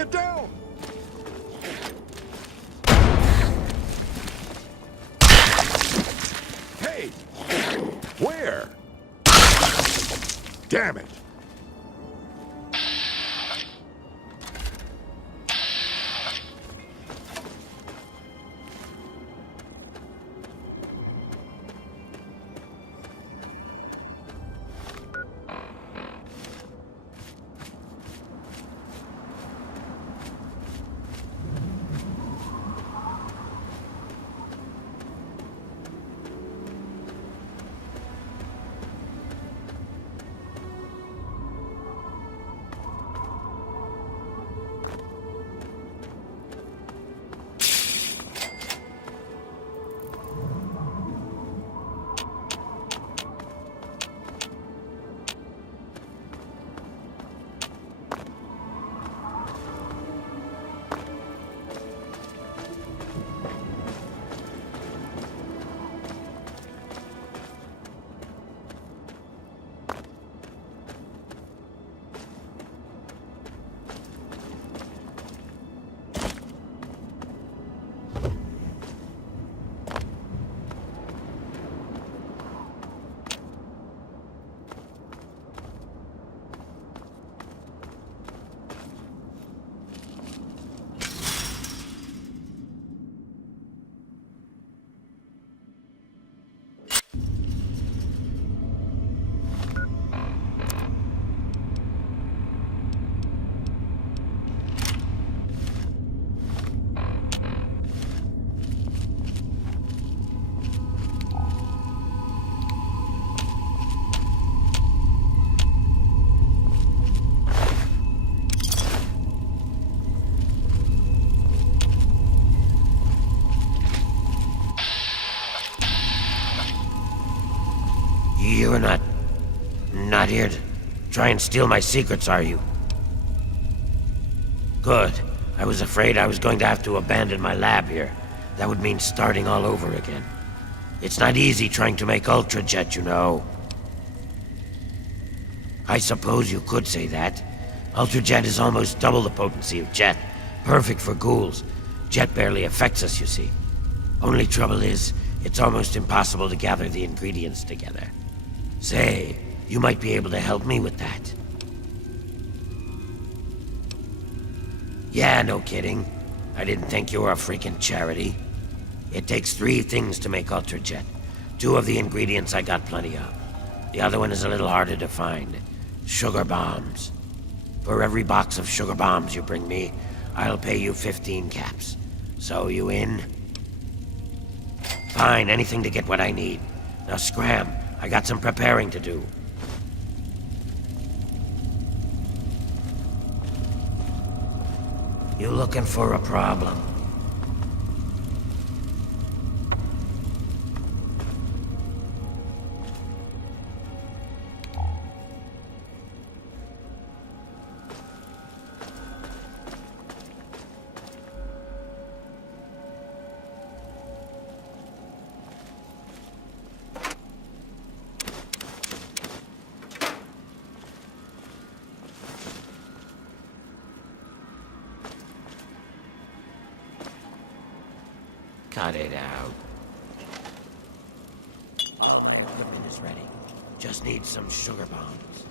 Get down! Hey! Where? Damn it! You're not here to try and steal my secrets, are you? Good. I was afraid I was going to have to abandon my lab here. That would mean starting all over again. It's not easy trying to make Ultrajet, you know. I suppose you could say that. Ultrajet is almost double the potency of Jet. Perfect for ghouls. Jet barely affects us, you see. Only trouble is, it's almost impossible to gather the ingredients together. Say, you might be able to help me with that. Yeah, no kidding. I didn't think you were a freaking charity. It takes 3 things to make Ultrajet. 2 of the ingredients I got plenty of. The other one is a little harder to find. Sugar bombs. For every box of sugar bombs you bring me, I'll pay you 15 caps. So, you in? Fine, anything to get what I need. Now scram. I got some preparing to do. You looking for a problem? Cut it out. Equipment is ready. Just need some sugar bombs.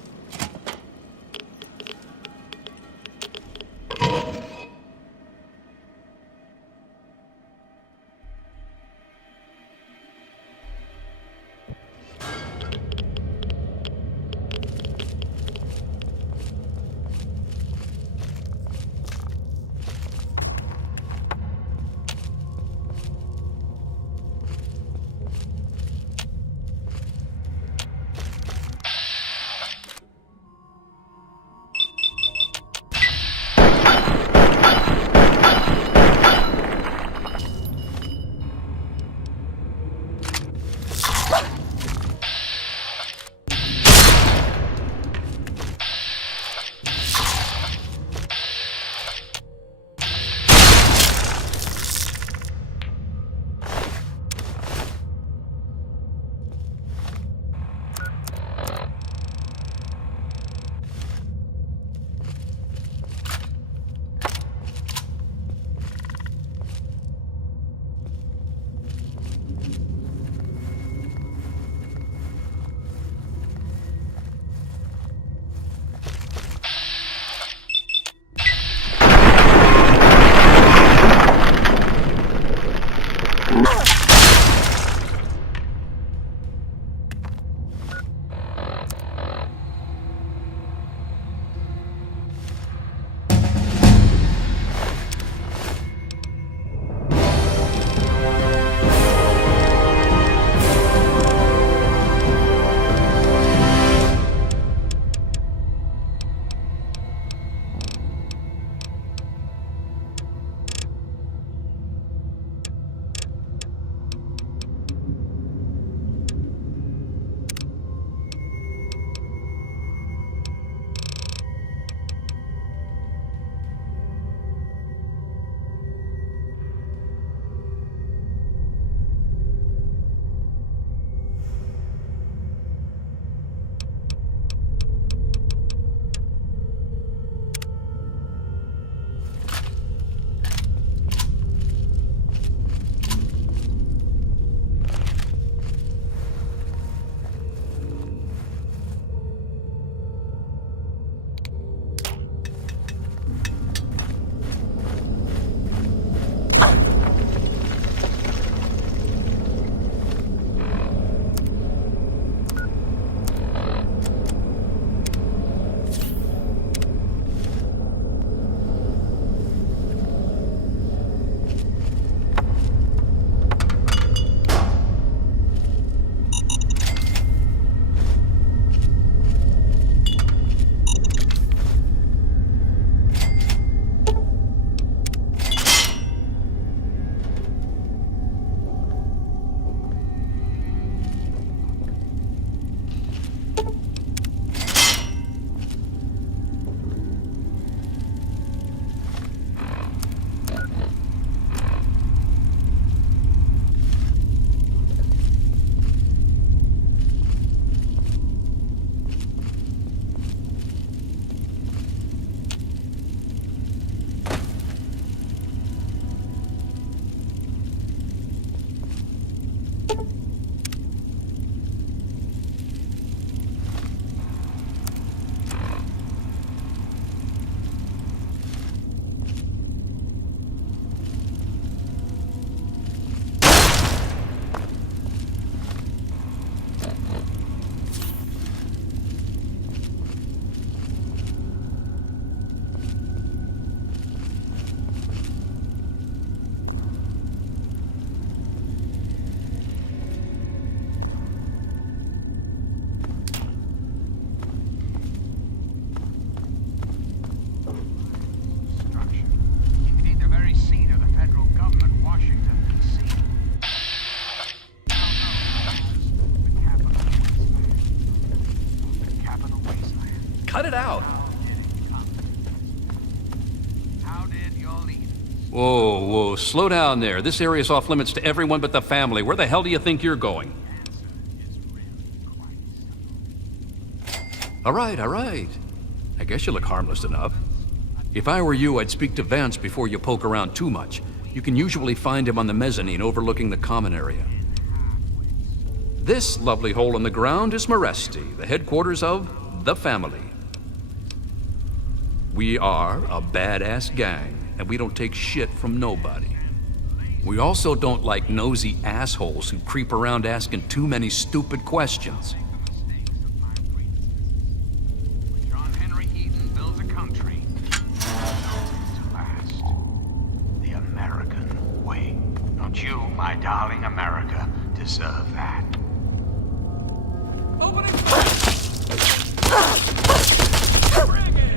it out. How did your lead? Whoa, whoa, slow down there. This area's off limits to everyone but the family. Where the hell do you think you're going? All right, all right. I guess you look harmless enough. If I were you, I'd speak to Vance before you poke around too much. You can usually find him on the mezzanine overlooking the common area. This lovely hole in the ground is Moresti, the headquarters of the family. We are a badass gang, and we don't take shit from nobody. We also don't like nosy assholes who creep around asking too many stupid questions. John Henry Eden builds a country to last. The American way. Don't you, my darling America, deserve that? Opening fire! Bring it!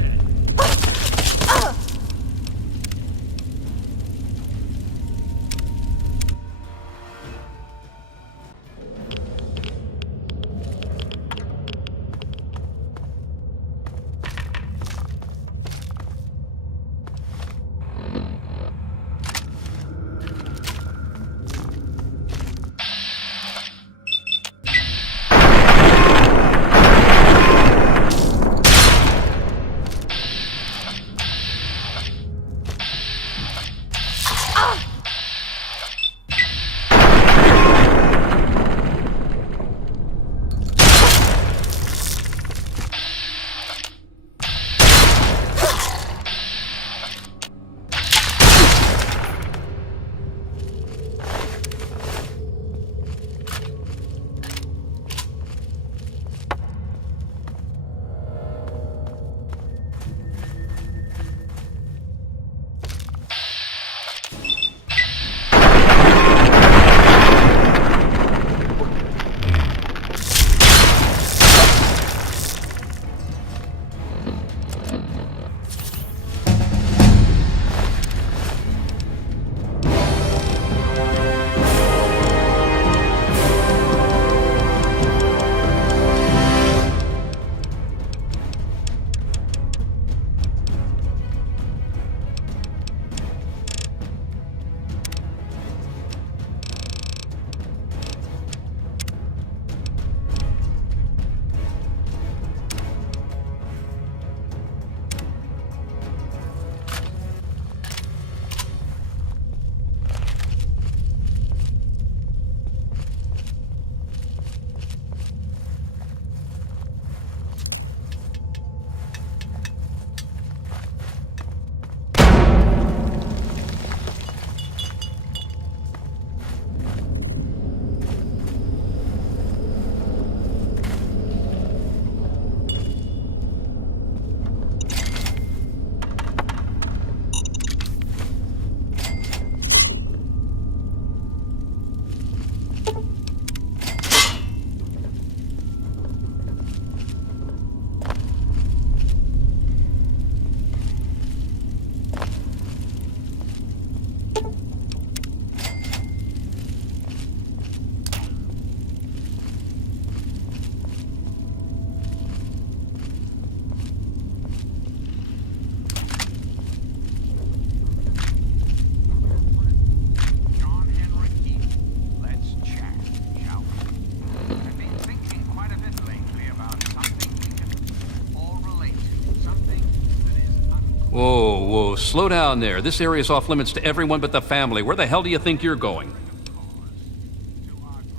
Whoa, whoa, slow down there. This area's off limits to everyone but the family. Where the hell do you think you're going?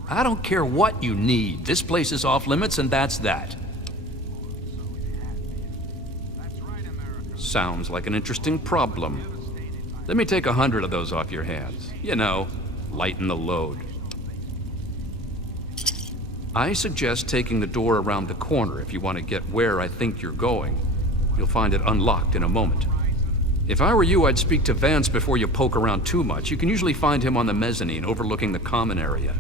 I don't care what you need. This place is off limits, and that's that. Sounds like an interesting problem. Let me take 100 of those off your hands. You know, lighten the load. I suggest taking the door around the corner if you want to get where I think you're going. You'll find it unlocked in a moment. If I were you, I'd speak to Vance before you poke around too much. You can usually find him on the mezzanine overlooking the common area.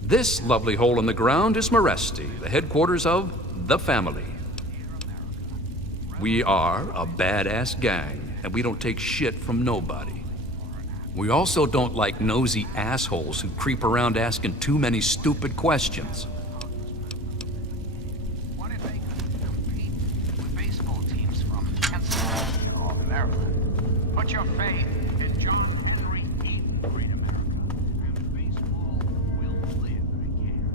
This lovely hole in the ground is Moresti, the headquarters of the family. We are a badass gang, and we don't take shit from nobody. We also don't like nosy assholes who creep around asking too many stupid questions. Put your faith in John Henry Eden, great America, and baseball will live again.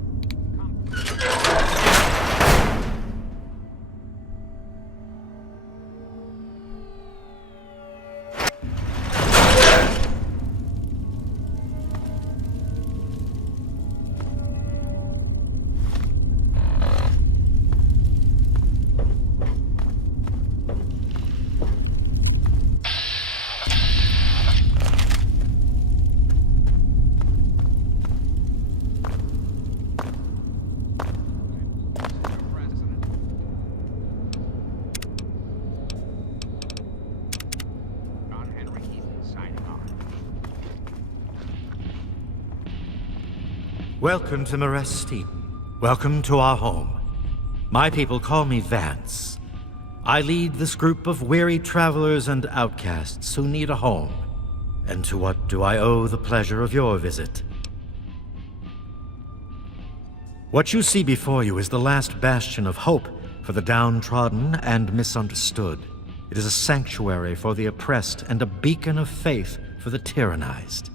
Welcome to Meresti. Welcome to our home. My people call me Vance. I lead this group of weary travelers and outcasts who need a home. And to what do I owe the pleasure of your visit? What you see before you is the last bastion of hope for the downtrodden and misunderstood. It is a sanctuary for the oppressed and a beacon of faith for the tyrannized.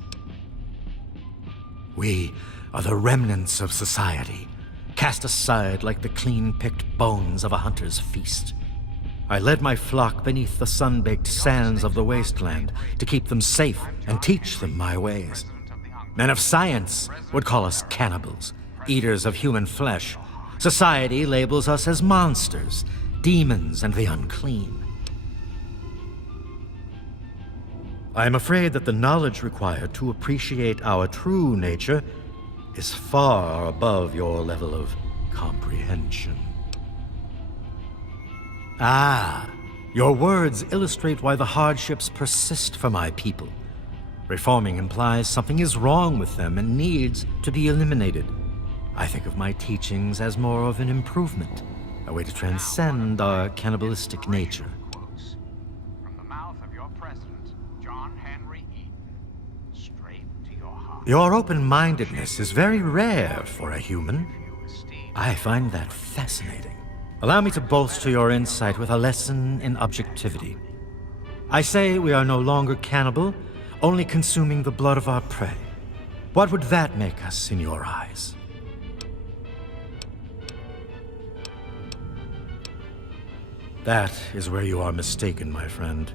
We are the remnants of society, cast aside like the clean-picked bones of a hunter's feast. I led my flock beneath the sun-baked sands of the wasteland to keep them safe and teach them my ways. Men of science would call us cannibals, eaters of human flesh. Society labels us as monsters, demons, and the unclean. I am afraid that the knowledge required to appreciate our true nature is far above your level of comprehension. Ah, your words illustrate why the hardships persist for my people. Reforming implies something is wrong with them and needs to be eliminated. I think of my teachings as more of an improvement, a way to transcend our cannibalistic nature. From the mouth of your president, John Henry Eden, straight to your heart. Your open-mindedness is very rare for a human. I find that fascinating. Allow me to bolster your insight with a lesson in objectivity. I say we are no longer cannibal, only consuming the blood of our prey. What would that make us in your eyes? That is where you are mistaken, my friend.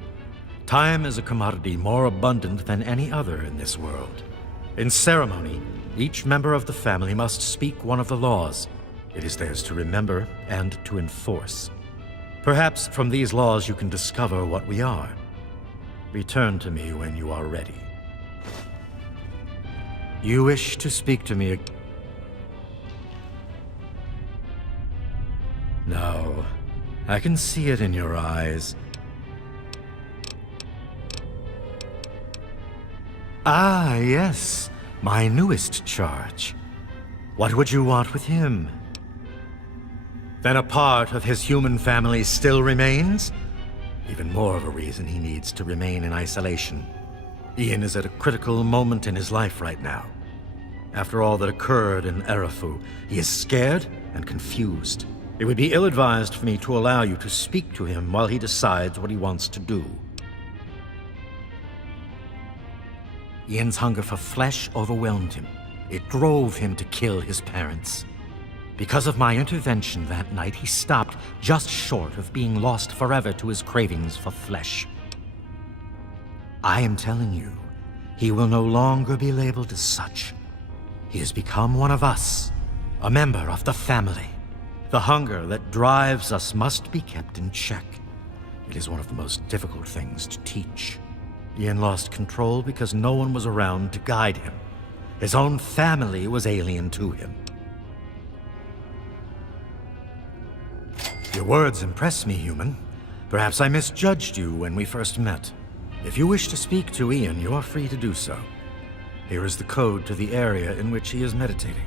Time is a commodity more abundant than any other in this world. In ceremony, each member of the family must speak one of the laws. It is theirs to remember and to enforce. Perhaps from these laws you can discover what we are. Return to me when you are ready. You wish to speak to me? No, I can see it in your eyes. Ah, yes, my newest charge. What would you want with him? Then a part of his human family still remains? Even more of a reason he needs to remain in isolation. Ian is at a critical moment in his life right now. After all that occurred in Erafu, he is scared and confused. It would be ill-advised for me to allow you to speak to him while he decides what he wants to do. Ian's hunger for flesh overwhelmed him. It drove him to kill his parents. Because of my intervention that night, he stopped just short of being lost forever to his cravings for flesh. I am telling you, he will no longer be labeled as such. He has become one of us, a member of the family. The hunger that drives us must be kept in check. It is one of the most difficult things to teach. Ian lost control because no one was around to guide him. His own family was alien to him. Your words impress me, human. Perhaps I misjudged you when we first met. If you wish to speak to Ian, you are free to do so. Here is the code to the area in which he is meditating.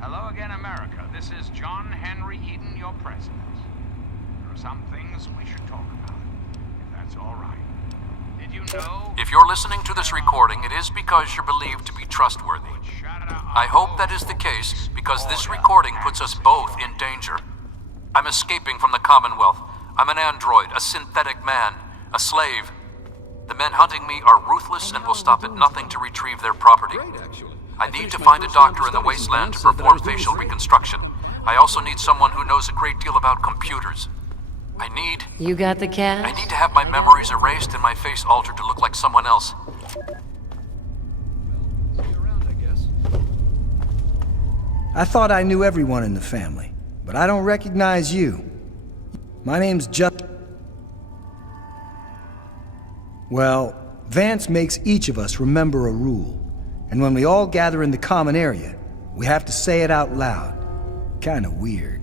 Hello again, America. This is John Henry Eden, your president. There are some things we should talk about, if that's all right. Did you know? If you're listening to this recording, it is because you're believed to be trustworthy. I hope that is the case because this recording puts us both in danger. I'm escaping from the Commonwealth. I'm an android, a synthetic man, a slave. The men hunting me are ruthless and will stop at nothing to retrieve their property. I need to find a doctor in the wasteland to perform facial reconstruction. I also need someone who knows a great deal about computers. You got the cash? I need to have my memories erased and my face altered to look like someone else. I thought I knew everyone in the family, but I don't recognize you. My name's Well, Vance makes each of us remember a rule. And when we all gather in the common area, we have to say it out loud. Kinda weird.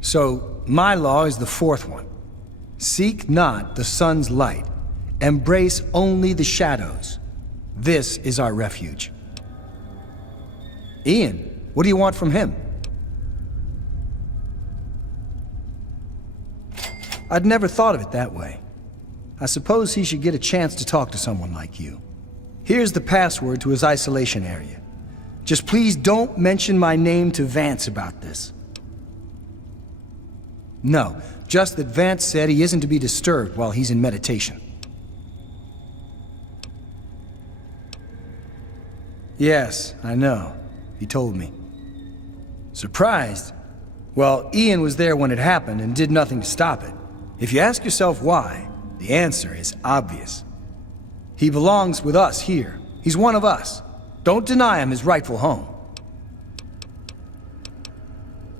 So, my law is the fourth one. Seek not the sun's light. Embrace only the shadows. This is our refuge. Ian, what do you want from him? I'd never thought of it that way. I suppose he should get a chance to talk to someone like you. Here's the password to his isolation area. Just please don't mention my name to Vance about this. No, just that Vance said he isn't to be disturbed while he's in meditation. Yes, I know. He told me. Surprised? Well, Ian was there when it happened and did nothing to stop it. If you ask yourself why, the answer is obvious. He belongs with us here. He's one of us. Don't deny him his rightful home.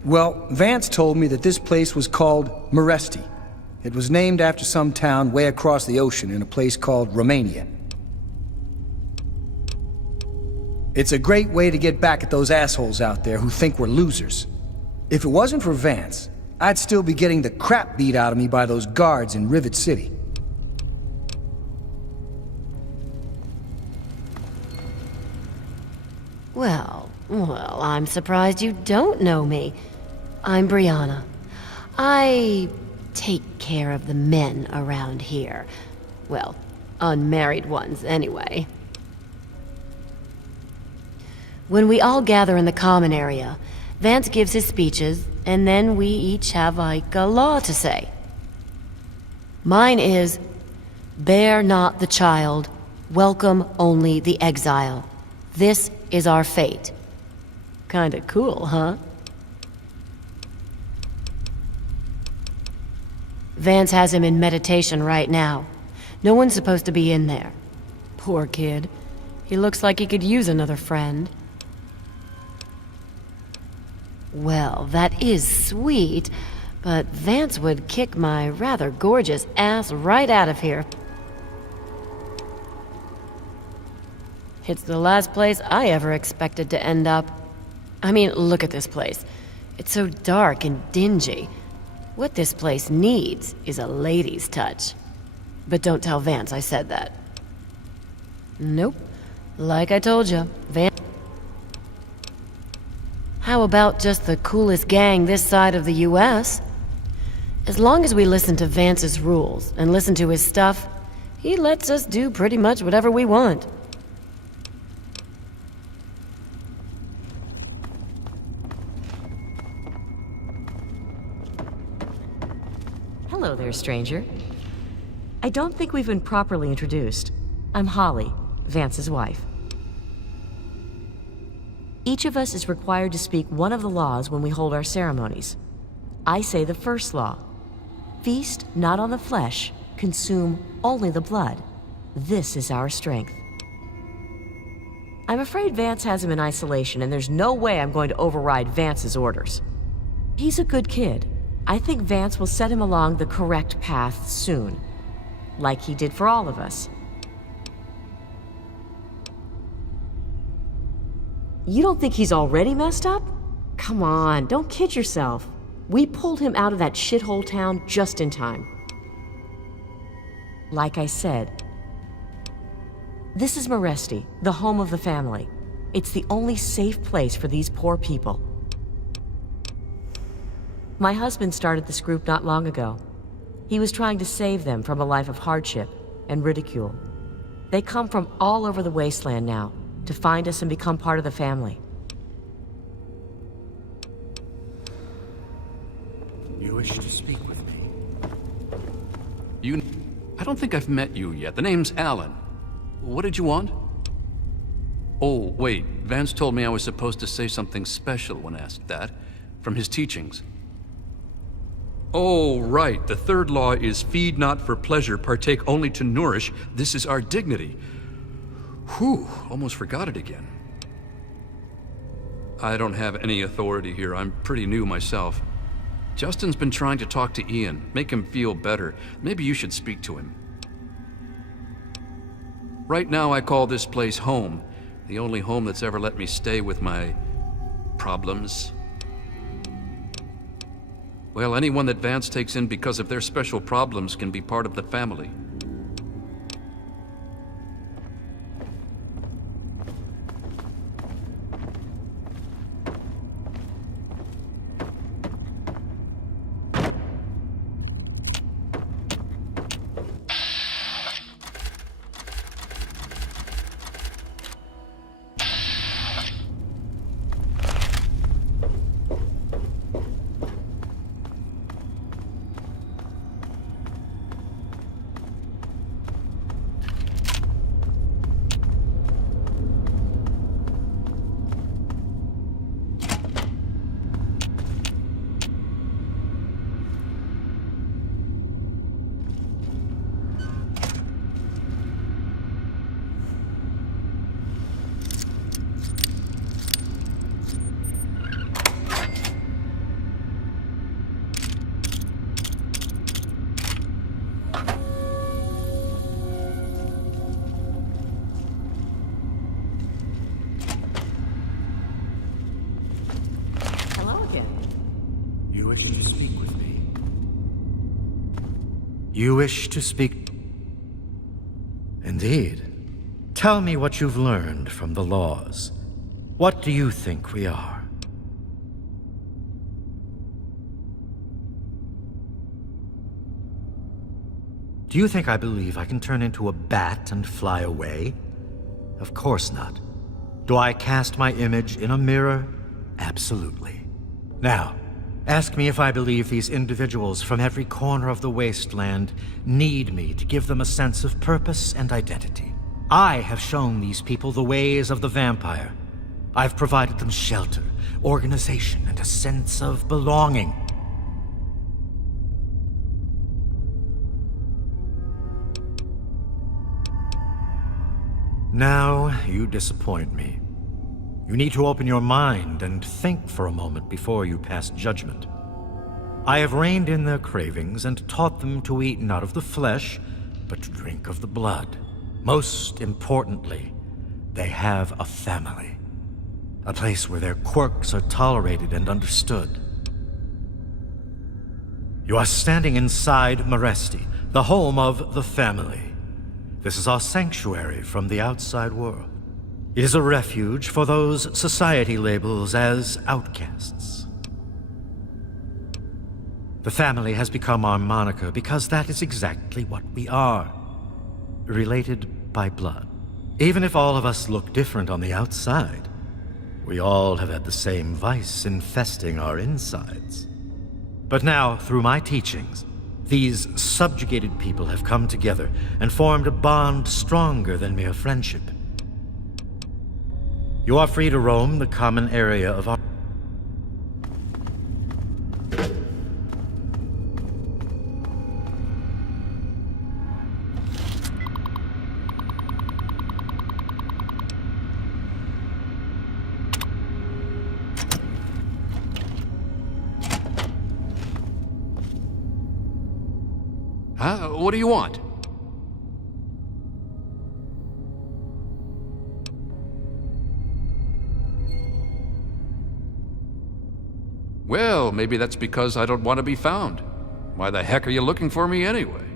Well, Vance told me that this place was called Meresti. It was named after some town way across the ocean in a place called Romania. It's a great way to get back at those assholes out there who think we're losers. If it wasn't for Vance, I'd still be getting the crap beat out of me by those guards in Rivet City. Well, I'm surprised you don't know me. I'm Brianna. I take care of the men around here. Well, unmarried ones, anyway. When we all gather in the common area, Vance gives his speeches, and then we each have, like, a law to say. Mine is, bear not the child, welcome only the exile. This is our fate. Kinda cool, huh? Vance has him in meditation right now. No one's supposed to be in there. Poor kid. He looks like he could use another friend. Well, that is sweet, but Vance would kick my rather gorgeous ass right out of here. It's the last place I ever expected to end up. I mean, look at this place. It's so dark and dingy. What this place needs is a lady's touch. But don't tell Vance I said that. Nope. Like I told you, Vance... How about just the coolest gang this side of the US? As long as we listen to Vance's rules and listen to his stuff, he lets us do pretty much whatever we want. Hello there, stranger. I don't think we've been properly introduced. I'm Holly, Vance's wife. Each of us is required to speak one of the laws when we hold our ceremonies. I say the first law. Feast not on the flesh, consume only the blood. This is our strength. I'm afraid Vance has him in isolation, and there's no way I'm going to override Vance's orders. He's a good kid. I think Vance will set him along the correct path soon, like he did for all of us. You don't think he's already messed up? Come on, don't kid yourself. We pulled him out of that shithole town just in time. Like I said, this is Meresti, the home of the family. It's the only safe place for these poor people. My husband started this group not long ago. He was trying to save them from a life of hardship and ridicule. They come from all over the wasteland now to find us and become part of the family. You wish to speak with me? I don't think I've met you yet. The name's Alan. What did you want? Oh, wait. Vance told me I was supposed to say something special when asked that, from his teachings. Oh, right. The third law is feed not for pleasure, partake only to nourish. This is our dignity. Whew, almost forgot it again. I don't have any authority here. I'm pretty new myself. Justin's been trying to talk to Ian, make him feel better. Maybe you should speak to him. Right now I call this place home. The only home that's ever let me stay with my problems. Well, anyone that Vance takes in because of their special problems can be part of the family. You wish to speak with me? You wish to speak? Indeed. Tell me what you've learned from the laws. What do you think we are? Do you think I believe I can turn into a bat and fly away? Of course not. Do I cast my image in a mirror? Absolutely. Now, ask me if I believe these individuals from every corner of the wasteland need me to give them a sense of purpose and identity. I have shown these people the ways of the vampire. I've provided them shelter, organization, and a sense of belonging. Now, you disappoint me. You need to open your mind and think for a moment before you pass judgment. I have reined in their cravings and taught them to eat not of the flesh, but to drink of the blood. Most importantly, they have a family. A place where their quirks are tolerated and understood. You are standing inside Maresti, the home of the family. This is our sanctuary from the outside world. It is a refuge for those society labels as outcasts. The family has become our moniker because that is exactly what we are. Related by blood. Even if all of us look different on the outside, we all have had the same vice infesting our insides. But now, through my teachings, these subjugated people have come together and formed a bond stronger than mere friendship. You are free to roam the common area of our... Huh? What do you want? Well, maybe that's because I don't want to be found. Why the heck are you looking for me anyway?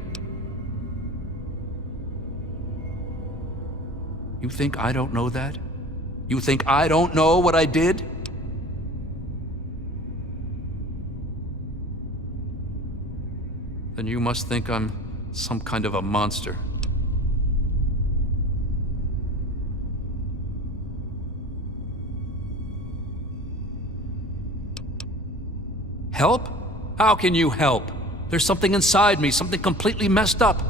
You think I don't know that? You think I don't know what I did? Then you must think I'm some kind of a monster. Help? How can you help? There's something inside me, something completely messed up.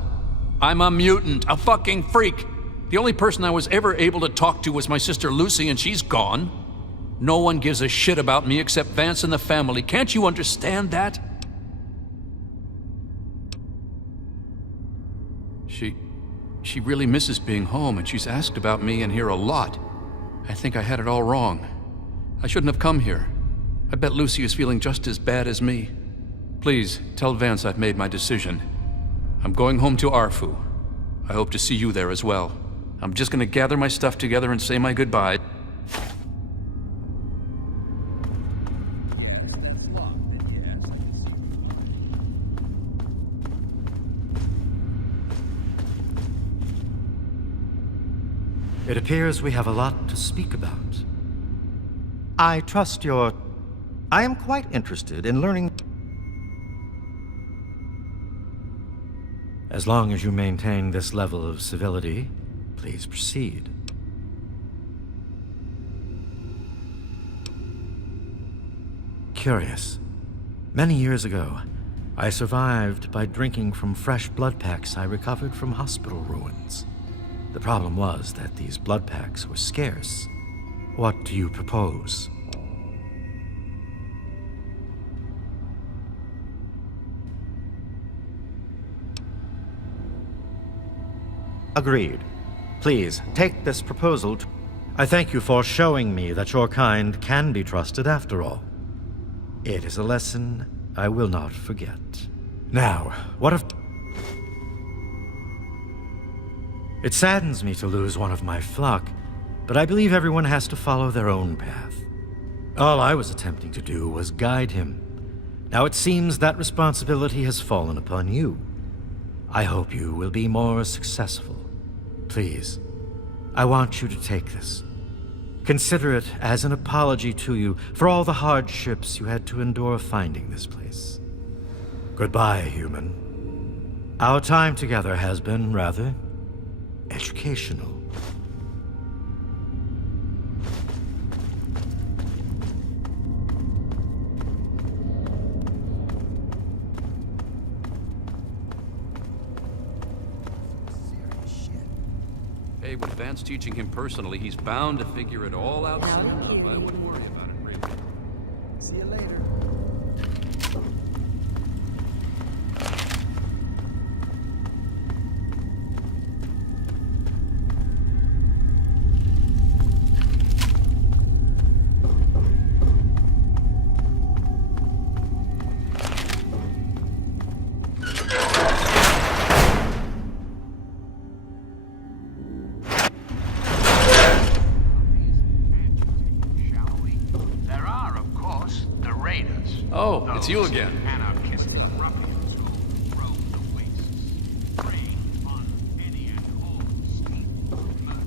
I'm a mutant, a fucking freak. The only person I was ever able to talk to was my sister Lucy, and she's gone. No one gives a shit about me except Vance and the family. Can't you understand that? She really misses being home, and she's asked about me in here a lot. I think I had it all wrong. I shouldn't have come here. I bet Lucy is feeling just as bad as me. Please, tell Vance I've made my decision. I'm going home to Arfu. I hope to see you there as well. I'm just gonna gather my stuff together and say my goodbye. It appears we have a lot to speak about. I trust your... I am quite interested in learning... As long as you maintain this level of civility, please proceed. Curious. Many years ago, I survived by drinking from fresh blood packs I recovered from hospital ruins. The problem was that these blood packs were scarce. What do you propose? Agreed. Please, take this proposal to... I thank you for showing me that your kind can be trusted after all. It is a lesson I will not forget. Now, what if... It saddens me to lose one of my flock, but I believe everyone has to follow their own path. All I was attempting to do was guide him. Now it seems that responsibility has fallen upon you. I hope you will be more successful. Please, I want you to take this. Consider it as an apology to you for all the hardships you had to endure finding this place. Goodbye, human. Our time together has been rather educational. Hey, with Vance teaching him personally, he's bound to figure it all out soon enough. I wouldn't worry about it, really. See you later. Oh, it's you again. Anarchists and ruffians who roam the wastes, preying on any and all schemes of murder.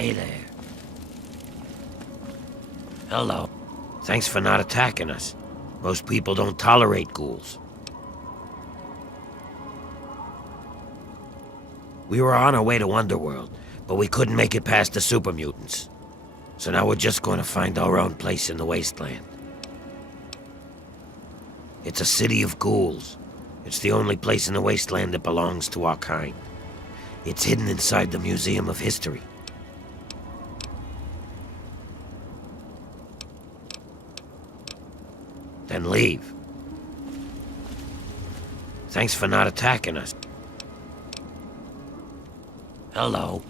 Hey there. Hello. Thanks for not attacking us. Most people don't tolerate ghouls. We were on our way to Underworld, but we couldn't make it past the super mutants. So now we're just going to find our own place in the wasteland. It's a city of ghouls. It's the only place in the wasteland that belongs to our kind. It's hidden inside the Museum of History. Then leave. Thanks for not attacking us. Hello.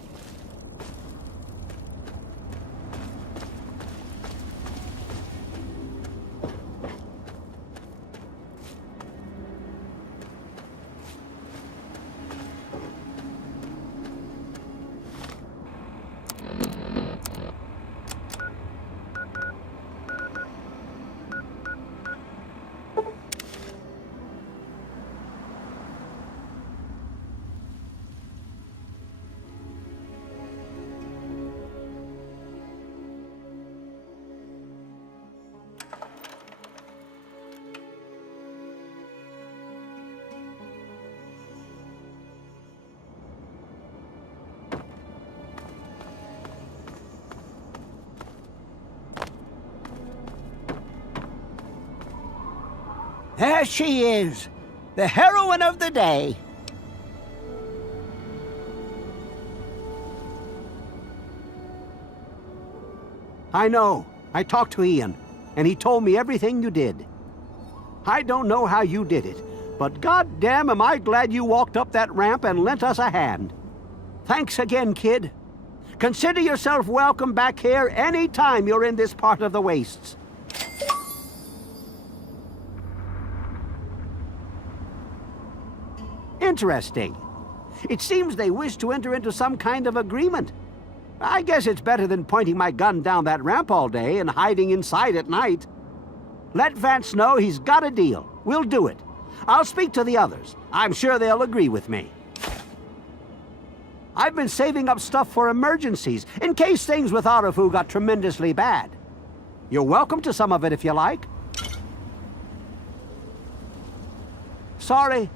There she is, the heroine of the day. I know. I talked to Ian, and he told me everything you did. I don't know how you did it, but goddamn am I glad you walked up that ramp and lent us a hand. Thanks again, kid. Consider yourself welcome back here any time you're in this part of the wastes. Interesting. It seems they wish to enter into some kind of agreement. I guess it's better than pointing my gun down that ramp all day and hiding inside at night. Let Vance know he's got a deal. We'll do it. I'll speak to the others. I'm sure they'll agree with me. I've been saving up stuff for emergencies, in case things with Arafu got tremendously bad. You're welcome to some of it if you like. Sorry,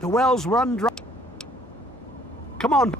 the wells run dry. Come on.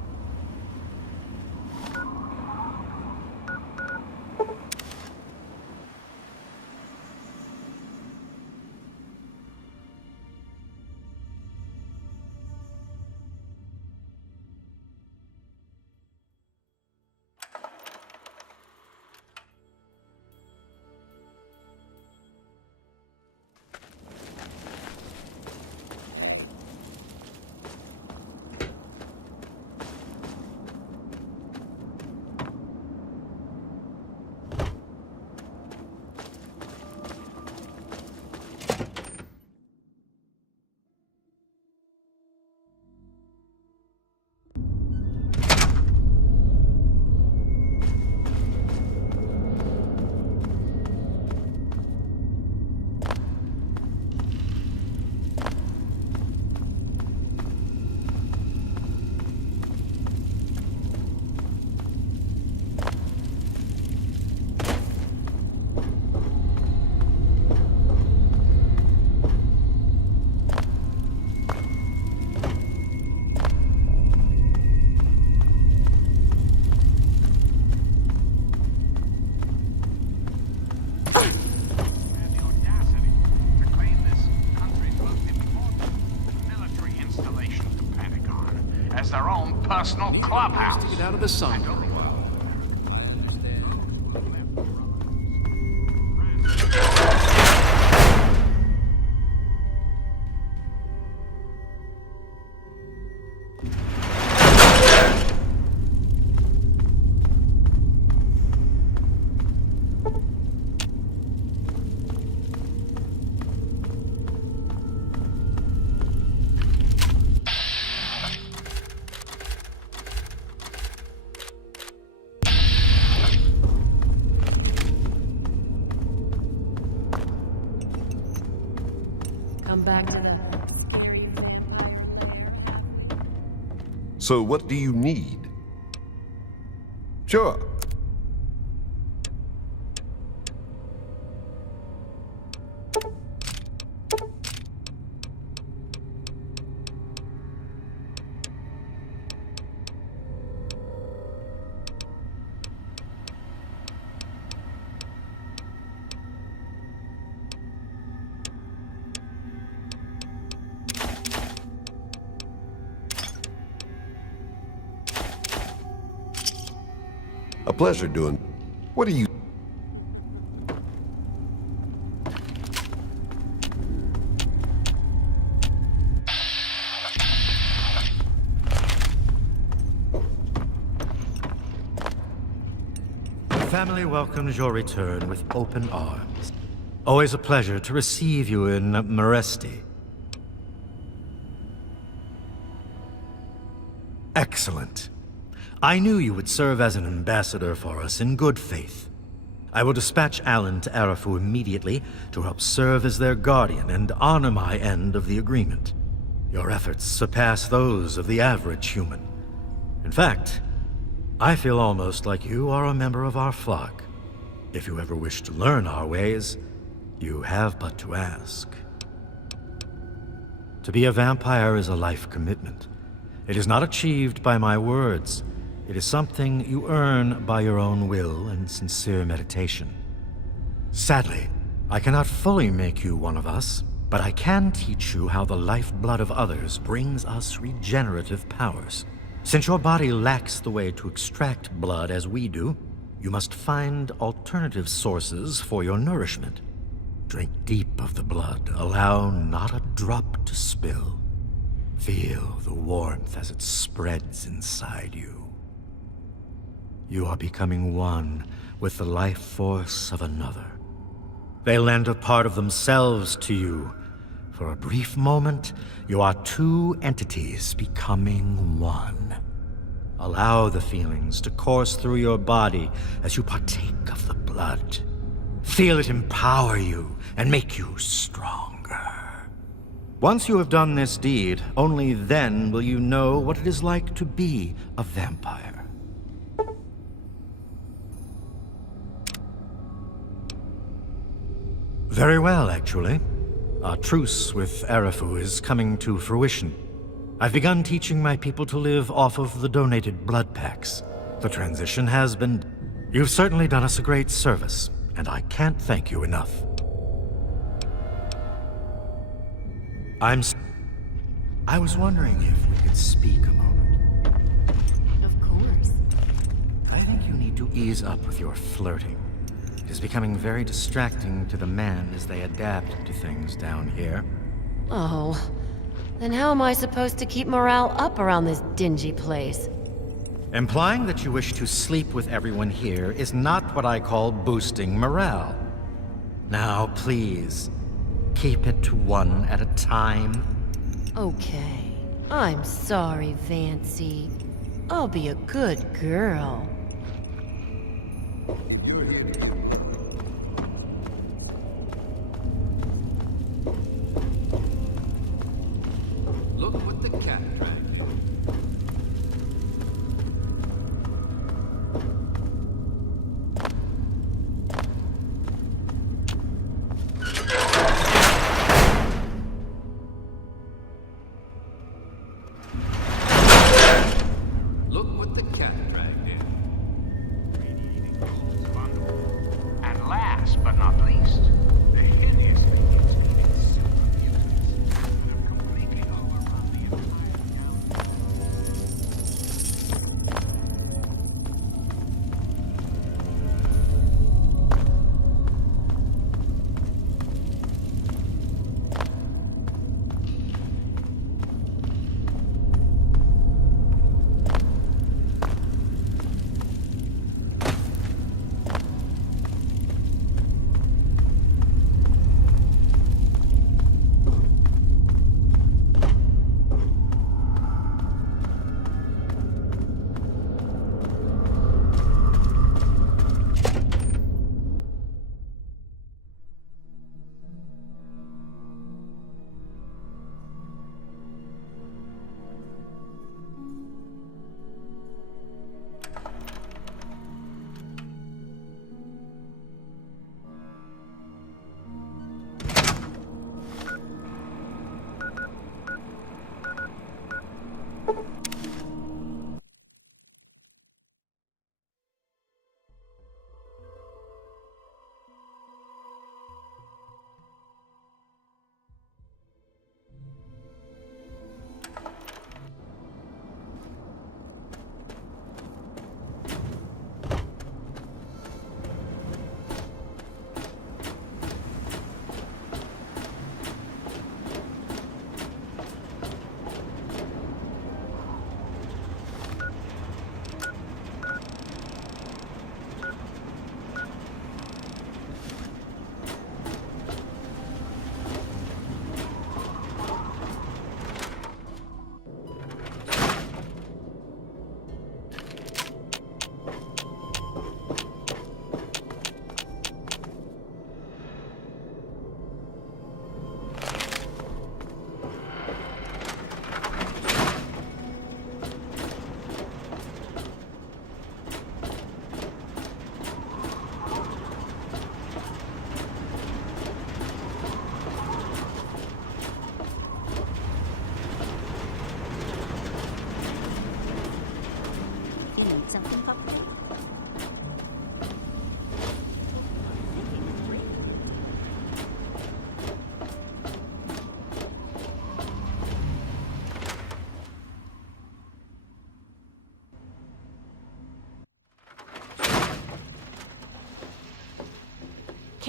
Their own personal clubhouse. To get out of the sun. Come back to that. So what do you need? Sure. A pleasure doing. What are you? The family welcomes your return with open arms. Always a pleasure to receive you in Meresti. Excellent. I knew you would serve as an ambassador for us in good faith. I will dispatch Alan to Arafu immediately to help serve as their guardian and honor my end of the agreement. Your efforts surpass those of the average human. In fact, I feel almost like you are a member of our flock. If you ever wish to learn our ways, you have but to ask. To be a vampire is a life commitment. It is not achieved by my words. It is something you earn by your own will and sincere meditation. Sadly, I cannot fully make you one of us, but I can teach you how the lifeblood of others brings us regenerative powers. Since your body lacks the way to extract blood as we do, you must find alternative sources for your nourishment. Drink deep of the blood, allow not a drop to spill. Feel the warmth as it spreads inside you. You are becoming one with the life force of another. They lend a part of themselves to you. For a brief moment, you are two entities becoming one. Allow the feelings to course through your body as you partake of the blood. Feel it empower you and make you stronger. Once you have done this deed, only then will you know what it is like to be a vampire. Very well, actually. Our truce with Arafu is coming to fruition. I've begun teaching my people to live off of the donated blood packs. The transition has been... You've certainly done us a great service, and I can't thank you enough. I was wondering if we could speak a moment. Of course. I think you need to ease up with your flirting. It is becoming very distracting to the men as they adapt to things down here. Oh, then how am I supposed to keep morale up around this dingy place? Implying that you wish to sleep with everyone here is not what I call boosting morale. Now, please, keep it to one at a time. Okay, I'm sorry, Vancy. I'll be a good girl. Look what the cat dragged. Look what the cat dragged in. And last but not least, the hideous minions commit super mutants that have completely overrun the entire galaxy.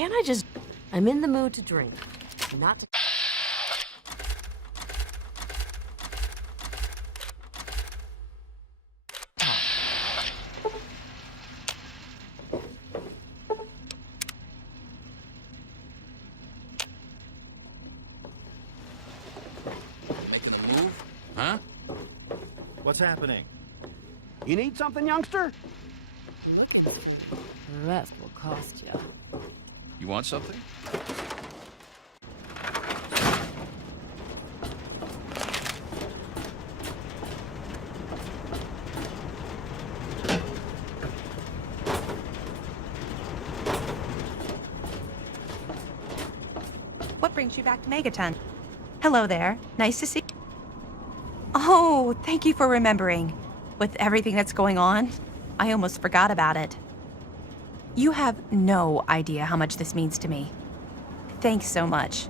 Can't I just... I'm in the mood to drink, not to... Making a move? Huh? What's happening? You need something, youngster? Looking for the rest will cost ya. You want something? What brings you back to Megaton? Hello there. Nice to see. Oh, thank you for remembering. With everything that's going on, I almost forgot about it. You have no idea how much this means to me. Thanks so much.